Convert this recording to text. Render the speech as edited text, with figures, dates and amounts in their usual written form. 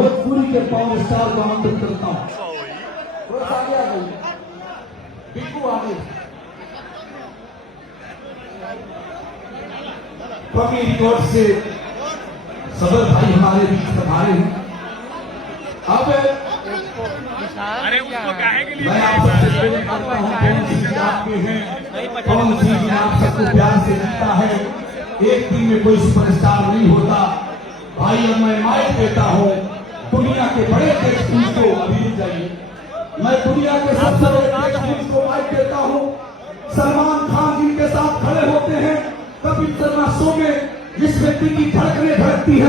भोजपुरी के power star को आमंत्रित करता हूं। बिल्कुल आगे कॉपी रिकॉर्ड से सदर भाई हमारे बीच संभाले हैं। अब अरे उसको काहे के लिए मैं आप सबसे प्रेम करता हूं, कौन सी आपके हैं, कौन सी आप सबको प्यार से मिलता है। एक दिन में कोई सुपरस्टार नहीं होता भाई। अब मैं माइक देता हूं दुनिया के बड़े टेक्सटाइल को। अभी रुक जाइए, मैं दुनिया के सबसे बड़े टेक्सटाइल को माइक देता हूं। सलमान खान जिनके साथ खड़े होते हैं कपिल शर्मा शो में, जिस व्यक्ति की धड़कनें धड़कती है